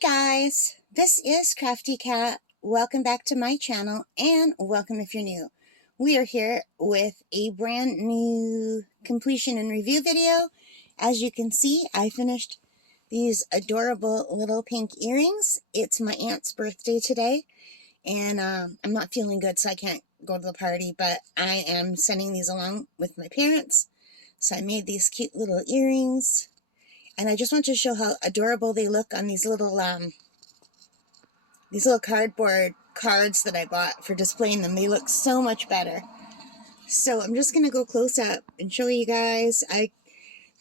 guys, this is Crafty Cat. Welcome back to my channel and welcome if you're new. We are here with a brand new completion and review video. As you can see, I finished these adorable little pink earrings. It's my aunt's birthday today and I'm not feeling good, so I can't go to the party, but I am sending these along with my parents. So I made these cute little earrings. And I just want to show how adorable they look on these little cardboard cards that I bought for displaying them. They look so much better. So I'm just going to go close up and show you guys.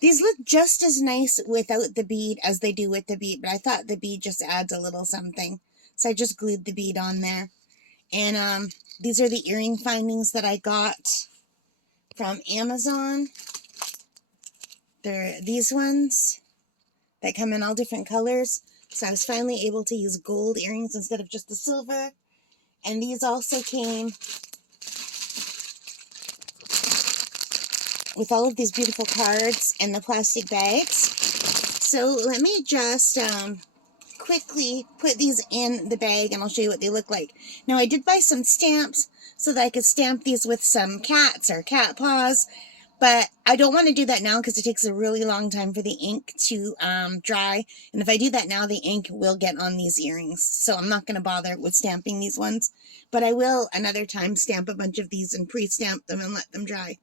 These look just as nice without the bead as they do with the bead, but I thought the bead just adds a little something. So I just glued the bead on there. And these are the earring findings that I got from Amazon. They're these ones that come in all different colors. So I was finally able to use gold earrings instead of just the silver. And these also came with all of these beautiful cards and the plastic bags. So let me just quickly put these in the bag and I'll show you what they look like. Now I did buy some stamps so that I could stamp these with some cats or cat paws. But I don't want to do that now because it takes a really long time for the ink to dry. And if I do that now, the ink will get on these earrings. So I'm not going to bother with stamping these ones. But I will another time stamp a bunch of these and pre-stamp them and let them dry.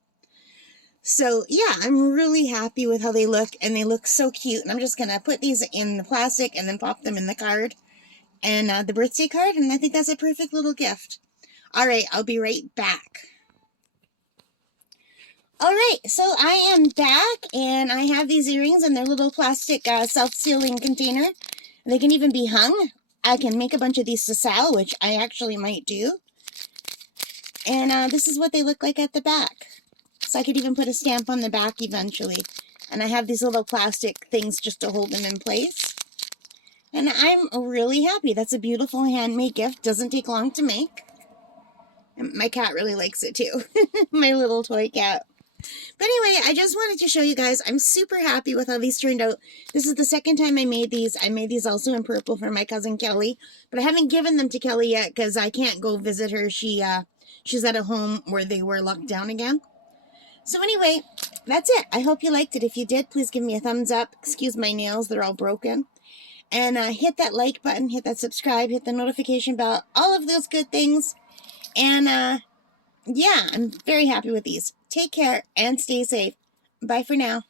So yeah, I'm really happy with how they look. And they look so cute. And I'm just going to put these in the plastic and then pop them in the card. And the birthday card. And I think that's a perfect little gift. All right, I'll be right back. Alright, so I am back, and I have these earrings in their little plastic self-sealing container. They can even be hung. I can make a bunch of these to sell, which I actually might do. And this is what they look like at the back. So I could even put a stamp on the back eventually. And I have these little plastic things just to hold them in place. And I'm really happy. That's a beautiful handmade gift. Doesn't take long to make. And my cat really likes it too. My little toy cat. But anyway, I just wanted to show you guys, I'm super happy with how these turned out. This is the second time I made these. I made these also in purple for my cousin Kelly. But I haven't given them to Kelly yet because I can't go visit her. She's at a home where they were locked down again. So anyway, that's it. I hope you liked it. If you did, please give me a thumbs up. Excuse my nails, they're all broken. And hit that like button, hit that subscribe, hit the notification bell, all of those good things. And yeah, I'm very happy with these. Take care and stay safe. Bye for now.